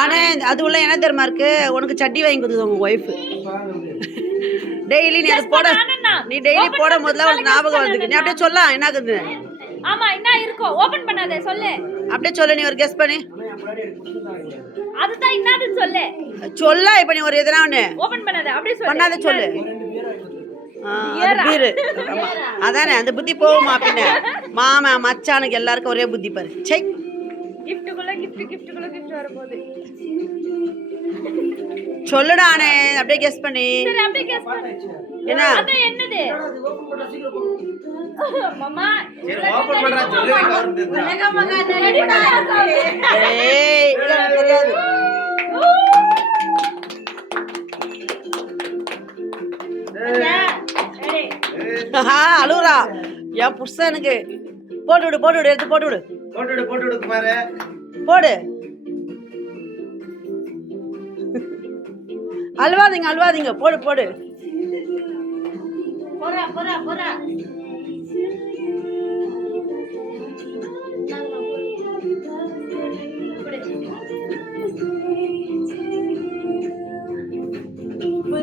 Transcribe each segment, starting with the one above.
ஆனந்த் அது உள்ள என்ன தெரியுமா இருக்கு? உனக்கு சட்டி வாங்கி கொடுத்தது உங்க ஒய்ஃப். டெய்லி நீ அது போட, நீ டெய்லி போட முதல்ல உனக்கு ஞாபகம் வந்துருக்கு. நீ அப்படியே சொல்லலாம் என்ன ஆகுது? ஆமா என்ன இருக்கும்? ஓபன் பண்ணாதே சொல்லு. அப்படியே சொல்லு, நீ ஒரு கெஸ் பண்ணு. அதுதான் என்னதுன்னு சொல்லு. சொல்ல இப்ப நீ ஒரு எதனா ஒண்ணு ஓபன் பண்ணாதே அப்படியே சொல்லு. பண்ணாத சொல்லு. பீரு. அதானே அந்த புத்தி போகுமா பின்ன? மாமா மச்சானுக்கு எல்லாருக்கும் ஒரே புத்தி பாரு. சை கிஃப்ட்டுக்குள்ள கிஃப்ட் வர போகுது. சொல்லுடானே அப்படியே கெஸ் பண்ணி. சரி அப்படியே கெஸ் பண்ணு. என்ன அது என்னது? மாமா சரி ஓபன் பண்றா சொல்லு கவர் தெதா. ஏய் இல்ல தெரியாது. அழுறா என் புருஷனுக்கு. போட்டு விடு எடுத்து போட்டு விடு குமாரே போடு. அழுவாதீங்க போடு போறா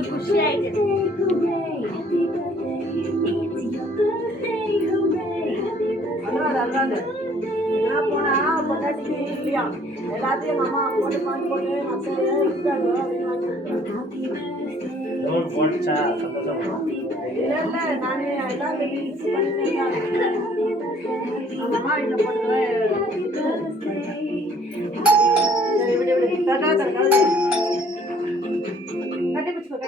குஷி ஆயிடுச்சு. எல்லாத்தையும் மாமா போட்டு போடுச்சா சந்தோஷமா? இல்ல நானே எல்லாம் அம்மா வீட்டுல போட்டு விடு கட்டி பிடிச்சுக்கோ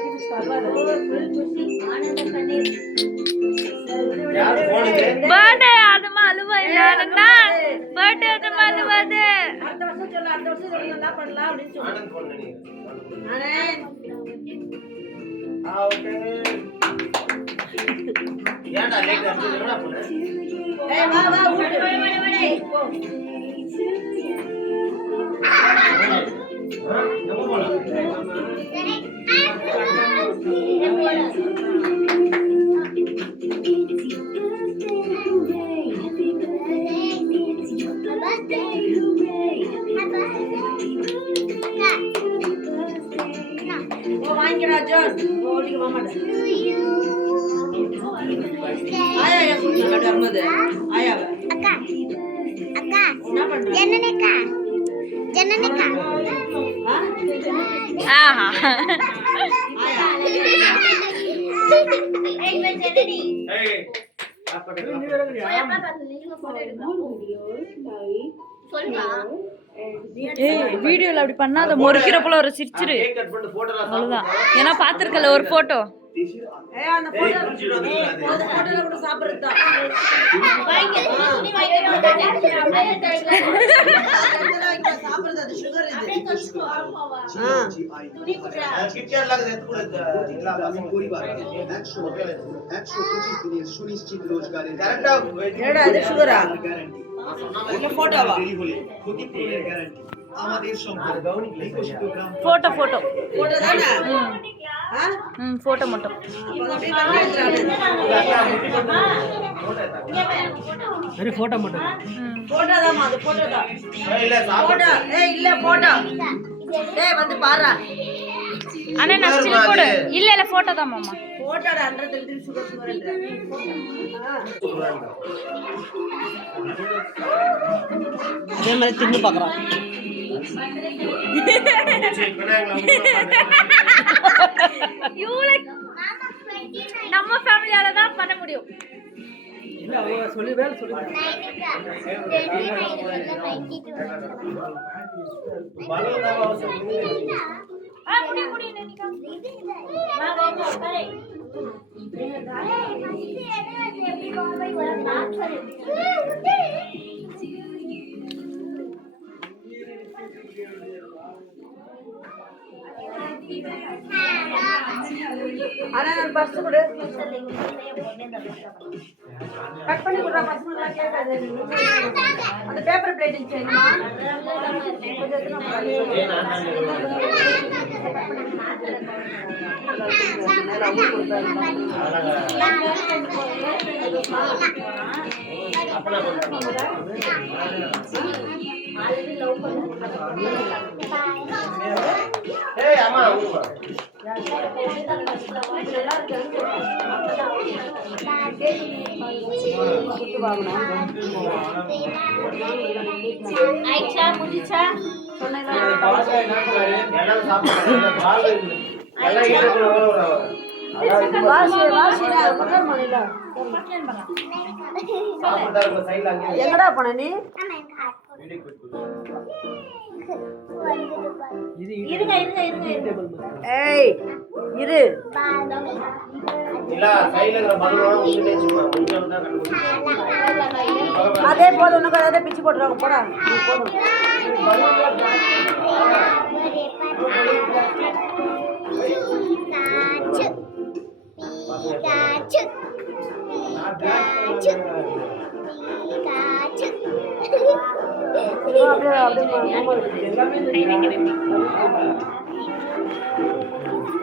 பர்த்டே அதுமா அழுவா இல்லன்னா பர்த்டே அதுமா அழுவாது. அடுத்த வருஷம் சொல்லு நல்லா பண்ணலாம் அப்படின்னு சொல்லு. ஆனந்த் போன் பண்ணி ஓகே ஏன்டா லேட் ஆச்சு என்னடா பண்ண? ஏய் வா ஊட்டு போ. நம்ம போலாம். வாங்கிக்கிறா ஜோன் ஓடிக்கு மாமாட்ட. ஆயா ஏன் கூட்டிட்டு வரும்போது ஆயாவ அக்கா என்ன பண்ற? ஜனனிகா ஆஹா ஏய் ஜனனி ஏய் அப்படி வீடியோல அப்படி பண்ணாத முறுக்கிறப்பல ஒரு சிரிச்சிரு. கேக் கட் பண்ணி போட்டோல அவ்வளவுதான். ஏன்னா பாத்துருக்கல ஒரு போட்டோ. ஏய் அந்த போட்டோல கூட சாப்பிடுறதா. சாப்பிடுறது அது சுகர் இது. கிட்கேட் লাগে এত করে পরিবার 125 দিনের সুনিশ্চিত রোজগারের কারেক্টটা என்னடா அது சுகரா? গ্যারান্টি இல்ல போட்டோவா? দেরি হলে ক্ষতিপূরণের গ্যারান্টি আমাদের সম্পর্ক বিকশিত গ্রাম போட்டோ போட்டோ தானே? போட்டோ மட்டும். अरे फोटो மட்டும். போட்டோ தான் அது போட்டோ தான். இல்ல போட்டோ. ஏய் இல்ல போட்டோ. டேய் வந்து பாறா. அண்ணா நான் ஸ்டில் போடு. இல்ல போட்டோ தான் மாமா. போட்டோட 100 சுகர்ன்ற. அதே மாதிரி தின்னு பார்க்கறான். நம்ம ஃபேமிலியால தான் பண்ண முடியும். இல்ல அவ சொல்லி வேலை சொல்லி. முடி நனிகா. வா வா கரை. ஆனா நான் பர்ஸ் கொடு. கட் பண்ணி கொடுறா பசங்க கேட்காது. அந்த பேப்பர் பிளேட்டிங் செய்யணுமா? ஏய் அம்மா ஊருமா ஆயிடுச்சா முடிச்சா எல்லாம் சாப்பிடுறாங்க பால் எல்லாம் ஈடுக்குள்ள சாப்பிடுறாங்க சைடுல அங்க எங்கடா போன நீ? ஏய் இரு. இல்ல சைடுல இருக்கிற பலூனோட உள்ள வச்சுமா கொஞ்சம் தான் கண்டுபிடிச்சு அதே போதும் உனக்கு அதே பிச்சு போட்டுருவாங்க போடா. நீ போதும். அப்படியே அப்படியே